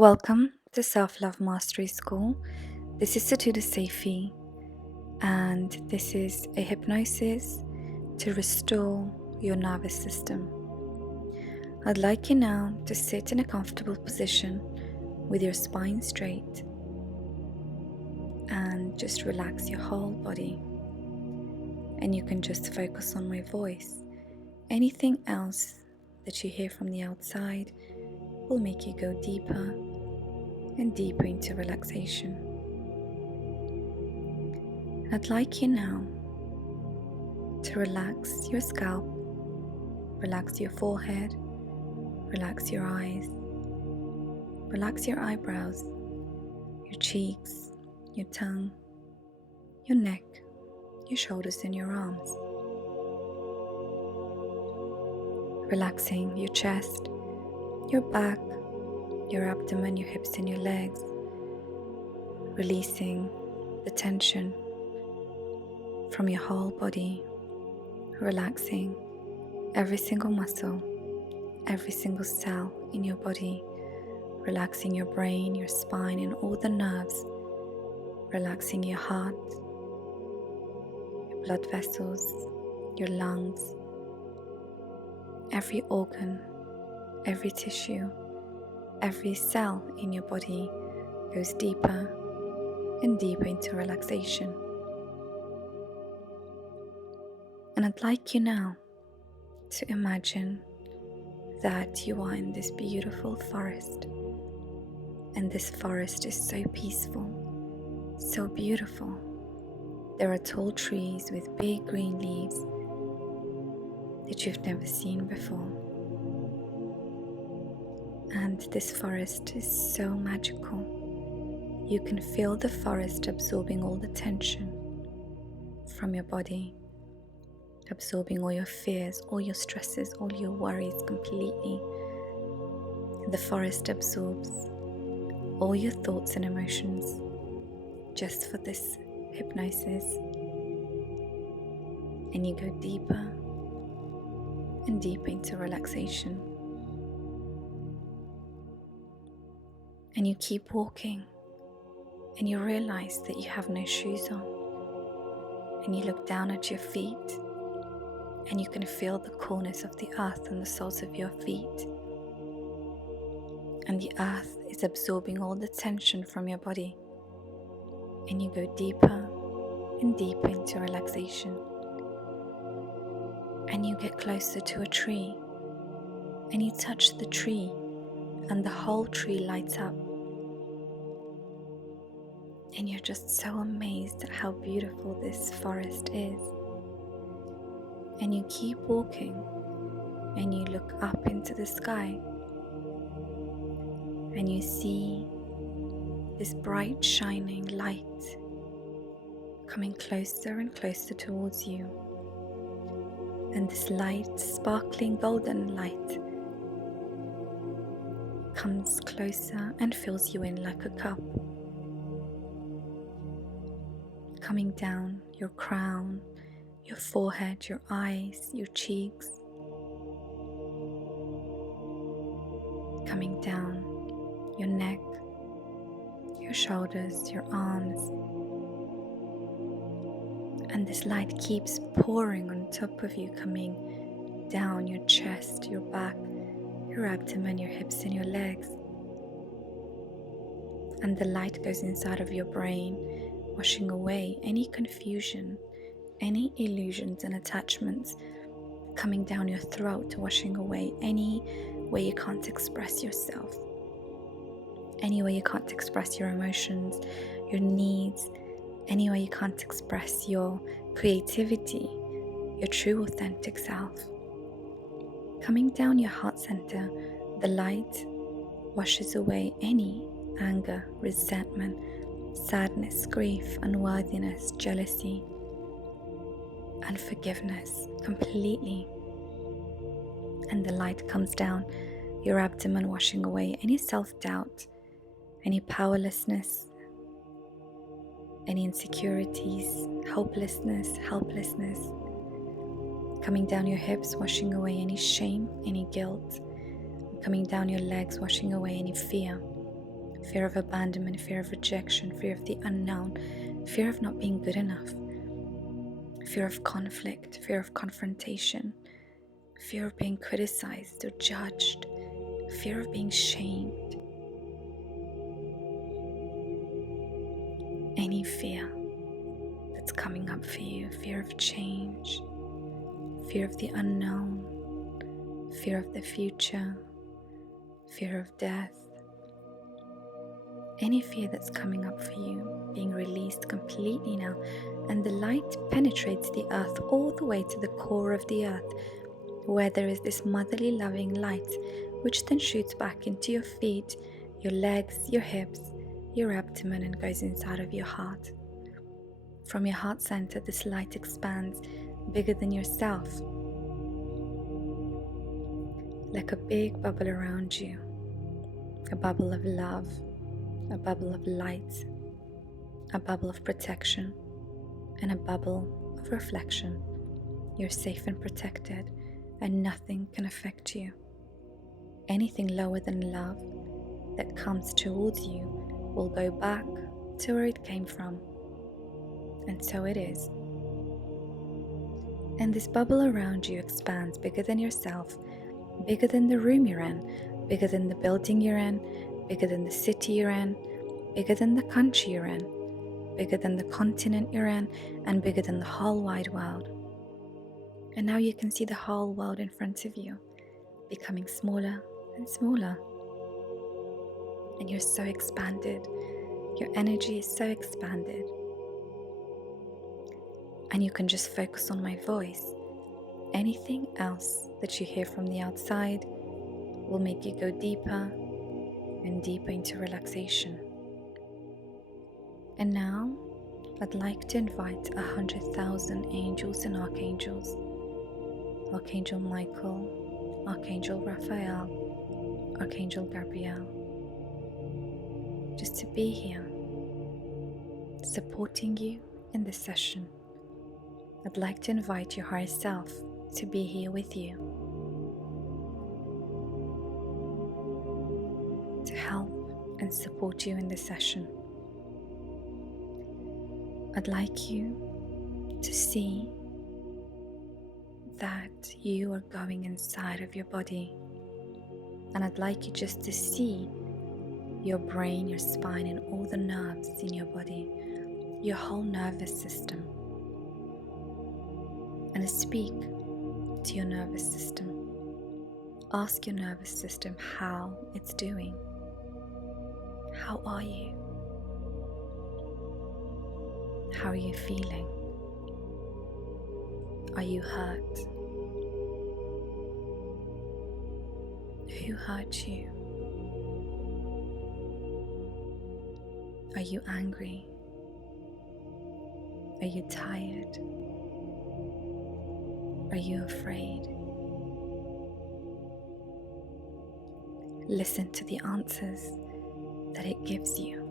Welcome to Self-Love Mastery School. This is Sotoda Saifi, and this is a hypnosis to restore your nervous system. I'd like you now to sit in a comfortable position with your spine straight and just relax your whole body. And you can just focus on my voice. Anything else that you hear from the outside will make you go deeper and deeper into relaxation. I'd like you now to relax your scalp, relax your forehead, relax your eyes, relax your eyebrows, your cheeks, your tongue, your neck, your shoulders and your arms. Relaxing your chest, your back, your abdomen, your hips and your legs. Releasing the tension from your whole body. Relaxing every single muscle, every single cell in your body. Relaxing your brain, your spine and all the nerves. Relaxing your heart, your blood vessels, your lungs, every organ, every tissue, every cell in your body goes deeper and deeper into relaxation. And I'd like you now to imagine that you are in this beautiful forest, and this forest is so peaceful, so beautiful. There are tall trees with big green leaves that you've never seen before. And this forest is so magical. You can feel the forest absorbing all the tension from your body, absorbing all your fears, all your stresses, all your worries completely. The forest absorbs all your thoughts and emotions just for this hypnosis. And you go deeper and deeper into relaxation. And you keep walking, and you realize that you have no shoes on. And you look down at your feet, and you can feel the coolness of the earth on the soles of your feet. And the earth is absorbing all the tension from your body. And you go deeper and deeper into relaxation. And you get closer to a tree, and you touch the tree, and the whole tree lights up. And you're just so amazed at how beautiful this forest is. And you keep walking, and you look up into the sky, and you see this bright shining light coming closer and closer towards you. And this light, sparkling golden light, comes closer and fills you in like a cup, coming down your crown, your forehead, your eyes, your cheeks, coming down your neck, your shoulders, your arms. And this light keeps pouring on top of you, coming down your chest, your back, your abdomen, your hips and your legs. And the light goes inside of your brain, washing away any confusion, any illusions and attachments, coming down your throat, washing away any way you can't express yourself, any way you can't express your emotions, your needs, any way you can't express your creativity, your true authentic self. Coming down your heart center, the light washes away any anger, resentment, sadness, grief, unworthiness, jealousy, unforgiveness completely. And the light comes down your abdomen, washing away any self-doubt, any powerlessness, any insecurities, hopelessness, helplessness. Coming down your hips, washing away any shame, any guilt. Coming down your legs, washing away any fear. fear of abandonment, fear of rejection, fear of the unknown, fear of not being good enough, fear of conflict, fear of confrontation, fear of being criticized or judged, fear of being shamed. Any fear that's coming up for you, fear of change, fear of the unknown, fear of the future, fear of death, any fear that's coming up for you being released completely now, and the light penetrates the earth all the way to the core of the earth, where there is this motherly loving light which then shoots back into your feet, your legs, your hips, your abdomen, and goes inside of your heart. From your heart center, this light expands bigger than yourself, like a big bubble around you, a bubble of love, a bubble of light, a bubble of protection, and a bubble of reflection. You're safe and protected, and nothing can affect you. Anything lower than love that comes towards you will go back to where it came from. And so it is. And this bubble around you expands bigger than yourself, bigger than the room you're in, bigger than the building you're in, bigger than the city you're in, bigger than the country you're in, bigger than the continent you're in, and bigger than the whole wide world. And now you can see the whole world in front of you, becoming smaller and smaller. And you're so expanded. Your energy is so expanded. And you can just focus on my voice. Anything else that you hear from the outside will make you go deeper and deeper into relaxation. And now, I'd like to invite 100,000 angels and archangels, Archangel Michael, Archangel Raphael, Archangel Gabriel, just to be here, supporting you in this session. I'd like to invite your higher self to be here with you, to help and support you in this session. I'd like you to see that you are going inside of your body, and I'd like you just to see your brain, your spine, and all the nerves in your body, your whole nervous system, and speak to your nervous system. Ask your nervous system how it's doing. How are you? How are you feeling? Are you hurt? Who hurt you? Are you angry? Are you tired? Are you afraid? Listen to the answers that it gives you.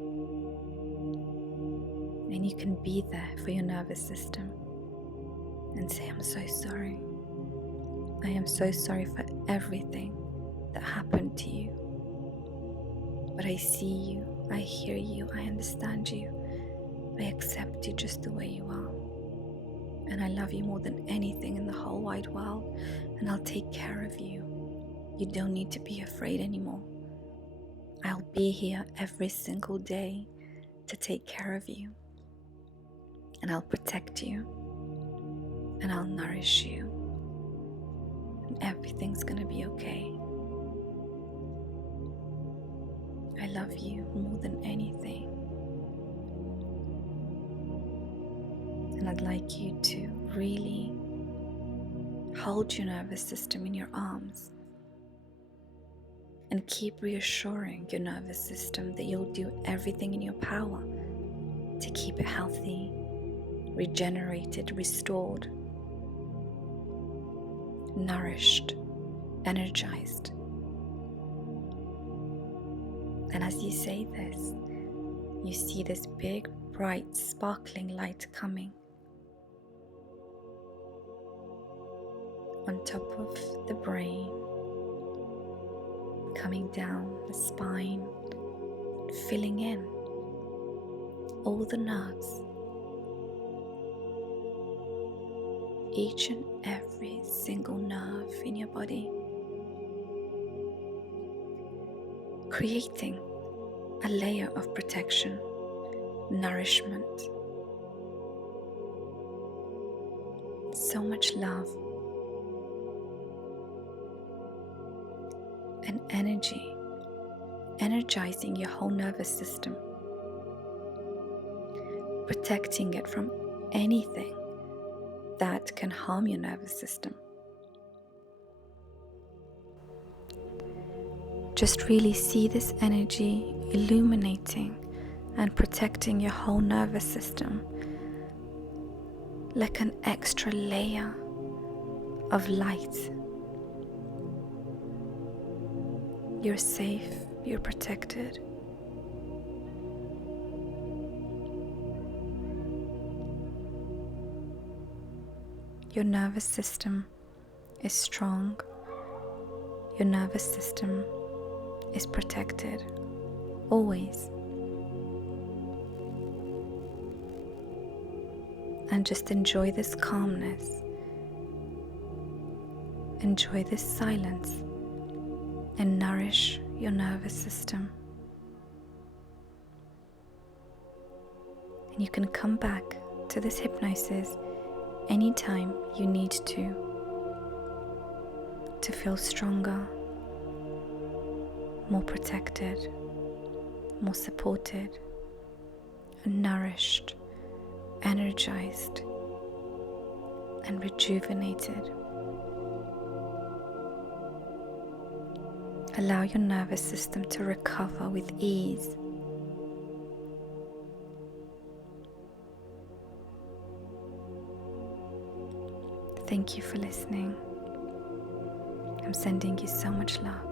And you can be there for your nervous system and say, I'm so sorry. I am so sorry for everything that happened to you. But I see you, I hear you, I understand you. I accept you just the way you are. And I love you more than anything in the whole wide world. And I'll take care of you. You don't need to be afraid anymore. I'll be here every single day to take care of you. And I'll protect you. And I'll nourish you. And everything's gonna be okay. I love you more than anything. And I'd like you to really hold your nervous system in your arms and keep reassuring your nervous system that you'll do everything in your power to keep it healthy, regenerated, restored, nourished, energized. And as you say this, you see this big, bright, sparkling light coming on top of the brain, coming down the spine, filling in all the nerves, each and every single nerve in your body, creating a layer of protection, nourishment, so much love and energy, energizing your whole nervous system, protecting it from anything that can harm your nervous system. Just really see this energy illuminating and protecting your whole nervous system like an extra layer of light. You're safe, you're protected. Your nervous system is strong. Your nervous system is protected, always. And just enjoy this calmness. Enjoy this silence and nourish your nervous system. And you can come back to this hypnosis anytime you need to feel stronger, more protected, more supported, and nourished, energized, and rejuvenated. Allow your nervous system to recover with ease. Thank you for listening. I'm sending you so much love.